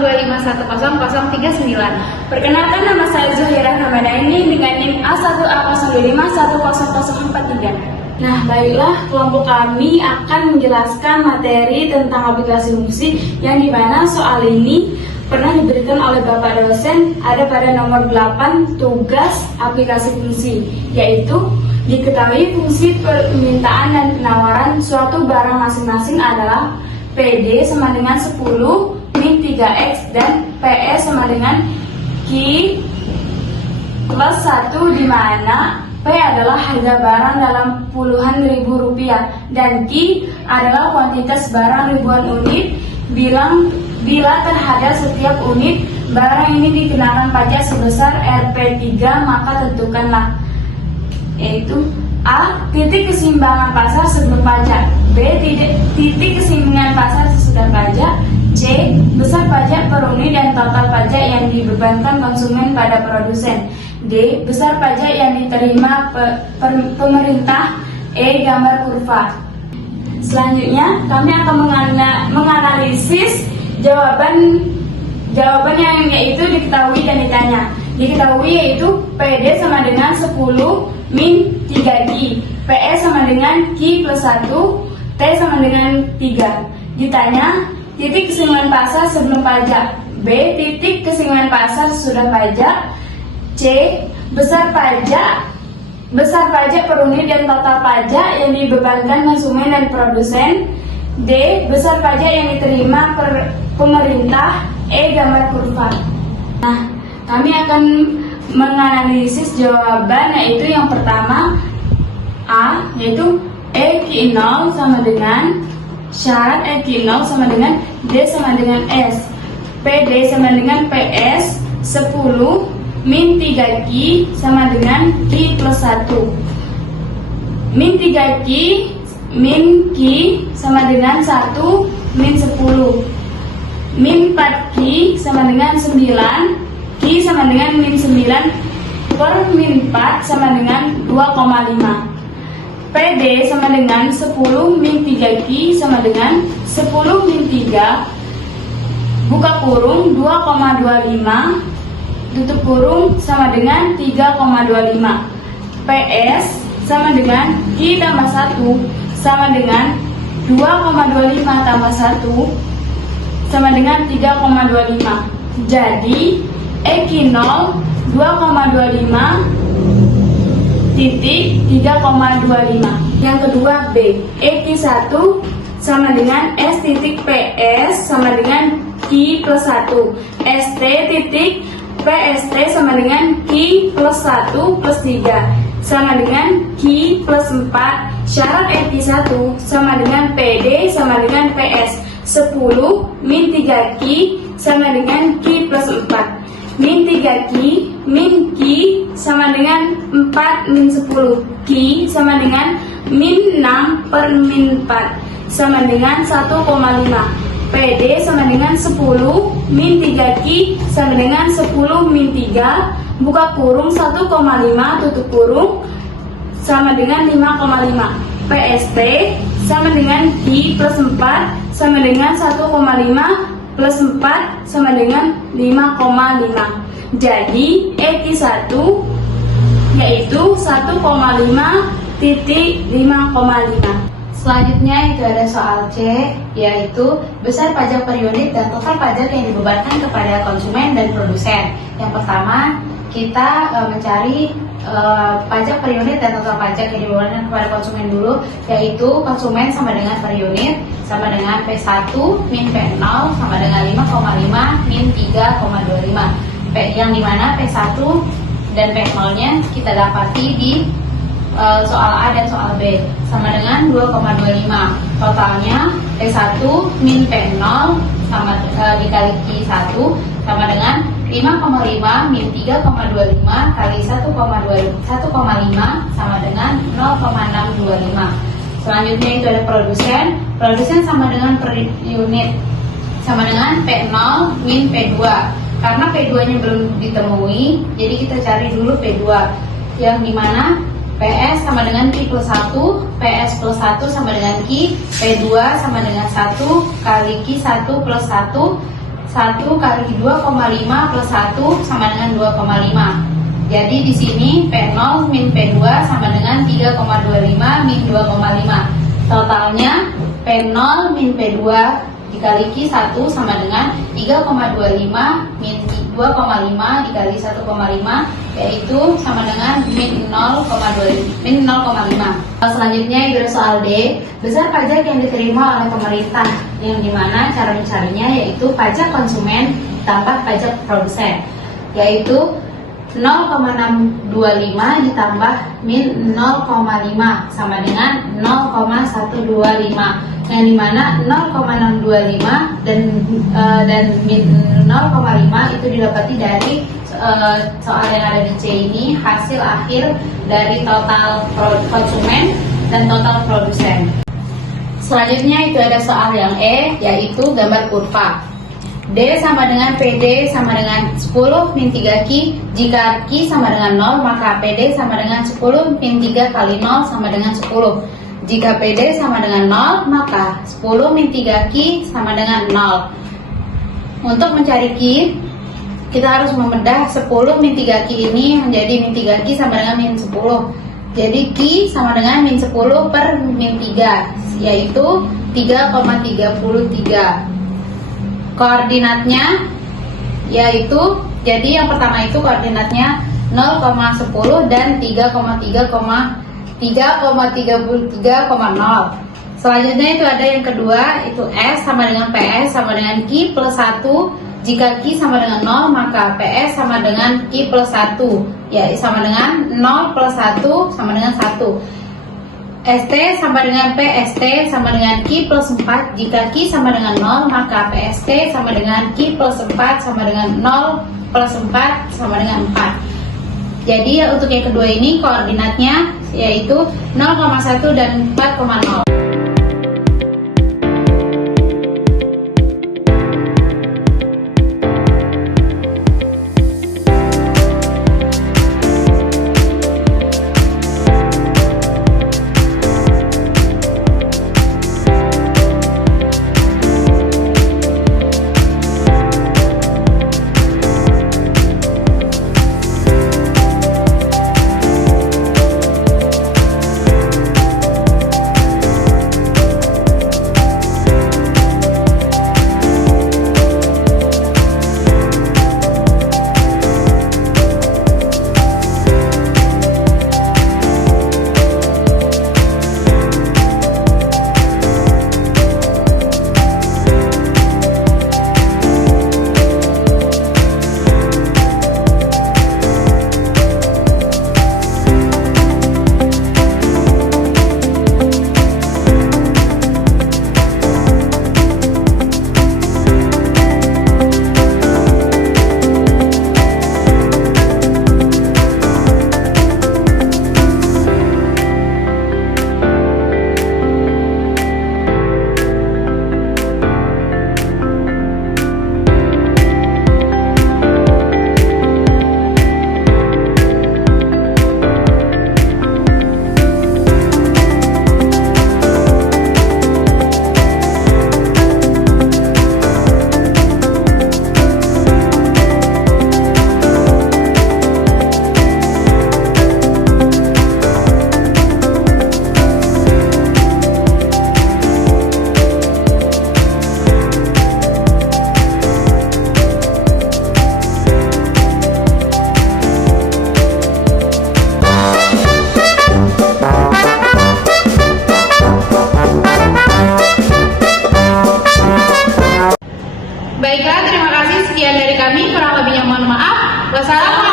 025100039. Perkenalkan, nama saya Zuhira Ramadhani dengan NIM A1A025100043. Nah, baiklah, kelompok kami akan menjelaskan materi tentang aplikasi fungsi yang dimana soal ini pernah diberikan oleh Bapak dosen ada pada nomor 8 tugas aplikasi fungsi, yaitu diketahui fungsi permintaan dan penawaran suatu barang masing-masing adalah PD sama dengan 10 min 3X dan PS sama dengan Q plus 1, di mana P adalah harga barang dalam puluhan ribu rupiah dan Q adalah kuantitas barang ribuan unit. Bila terhadap setiap unit barang ini dikenakan pajak sebesar Rp3, maka tentukanlah, yaitu A. Titik keseimbangan pasar sebelum pajak, B. Titik keseimbangan pasar sesudah pajak, C. Besar pajak per unit dan total pajak yang dibebankan konsumen pada produsen, D. Besar pajak yang diterima pemerintah, E. Gambar kurva. Selanjutnya kami akan menganalisis jawaban yang yaitu diketahui dan ditanya. Diketahui yaitu PD sama dengan 10 min 3Q, PS sama dengan Q plus 1, T sama dengan 3. Ditanya titik keseimbangan pasar sebelum pajak, B. Titik keseimbangan pasar sesudah pajak, C. Besar pajak per unit dan total pajak yang dibebankan konsumen dan produsen, D. Besar pajak yang diterima pemerintah, E. Gambar kurva. Nah, kami akan menganalisis jawaban, yaitu yang pertama A, yaitu EQ0 sama dengan syarat EQ0 sama dengan D sama dengan S, PD sama dengan PS 10 min 3Q sama dengan Q plus 1. Min 3Q min Q sama dengan 1 min 10. Min 4Q sama dengan 9, Q sama dengan min 9 per min 4 sama dengan 2,5. PD sama dengan 10 min 3Q sama dengan 10 min 3 buka kurung 2,25 tutup kurung sama dengan 3,25. PS sama dengan Q tambah 1 sama dengan 2,25 tambah 1 sama dengan 3,25. Jadi EQ0 2,25 titik 3,25. Yang kedua B, EQ1 sama dengan S titik PS sama dengan Q plus 1, ST titik PST sama dengan Q plus 1 plus 3 sama dengan Q plus 4. Syarat EQ1 sama dengan PD sama dengan PS 10 min 3Q sama dengan Q plus 4. Min 3Q min Q sama dengan 4 min 10, Q sama dengan min 6 per min 4 sama dengan 1,5. PD sama dengan 10 min 3Q sama dengan 10 min 3 buka kurung 1,5 tutup kurung sama dengan 5,5. PST sama dengan Q plus 4 sama dengan 1,5 plus 4 sama dengan 5,5. Jadi EQ1 yaitu 1,5 titik 5,5. Selanjutnya itu ada soal C, yaitu besar pajak per unit dan total pajak yang dibebankan kepada konsumen dan produsen. Yang pertama, kita mencari pajak per unit dan total pajak yang dibebankan kepada konsumen dulu, yaitu konsumen sama dengan per unit sama dengan P1 min P0 sama dengan 5,5 min 3,25. Yang dimana P1 dan P0 nya kita dapati di soal A dan soal B sama dengan 2,25. Totalnya P1 min P0 sama dikali Q1 sama dengan 5,5 min 3,25 kali 1,5 sama dengan 0,625. Selanjutnya itu ada produsen. Produsen sama dengan per unit sama dengan P0 min P2. Karena P2 nya belum ditemui, jadi kita cari dulu P2, yang dimana PS sama dengan Q plus 1, PS plus 1 sama dengan Q, P2 sama dengan 1 kali Q1 plus 1 1 kali 2,5 plus 1 sama dengan 2,5. Jadi di sini P0 min P2 sama dengan 3,25 min 2,5. Totalnya P0 min P2 dikali Q1 sama dengan 3,25 min 2,5 dikali 1,5, yaitu sama dengan min 0,5. Selanjutnya itu soal D, besar pajak yang diterima oleh pemerintah, yang dimana cara mencarinya yaitu pajak konsumen tambah pajak produsen, yaitu 0,625 ditambah min 0,5 sama dengan 0,125, yang dimana 0,625 dan min 0,5 itu didapati dari soal yang ada di C ini, hasil akhir dari total konsumen dan total produsen. Selanjutnya itu ada soal yang E, yaitu gambar kurva. D sama dengan PD sama dengan 10 min 3Q. Jika Q sama dengan 0, maka PD sama dengan 10 min 3 kali 0 sama dengan 10. Jika PD sama dengan 0, maka 10 min 3Q sama dengan 0. Untuk mencari Q, kita harus membedah 10 min 3Q ini menjadi min 3Q sama dengan min 10. Jadi Q sama dengan min 10 per min 3, yaitu 3,33. Koordinatnya yaitu, jadi yang pertama itu koordinatnya 0,10 dan 3,33,0. Selanjutnya itu ada yang kedua, itu S sama dengan PS sama dengan Q plus 1. Jika Q sama dengan 0, maka PS sama dengan Q plus 1, ya sama dengan 0 plus 1 sama dengan 1. ST sama dengan PST sama dengan Q plus 4. Jika Q sama dengan 0, maka PST sama dengan Q plus 4 sama dengan 0 plus 4 sama dengan 4. Jadi untuk yang kedua ini koordinatnya yaitu 0,1 dan 4,0. Baiklah, terima kasih. Sekian dari kami. Kurang lebihnya mohon maaf. Wassalamualaikum.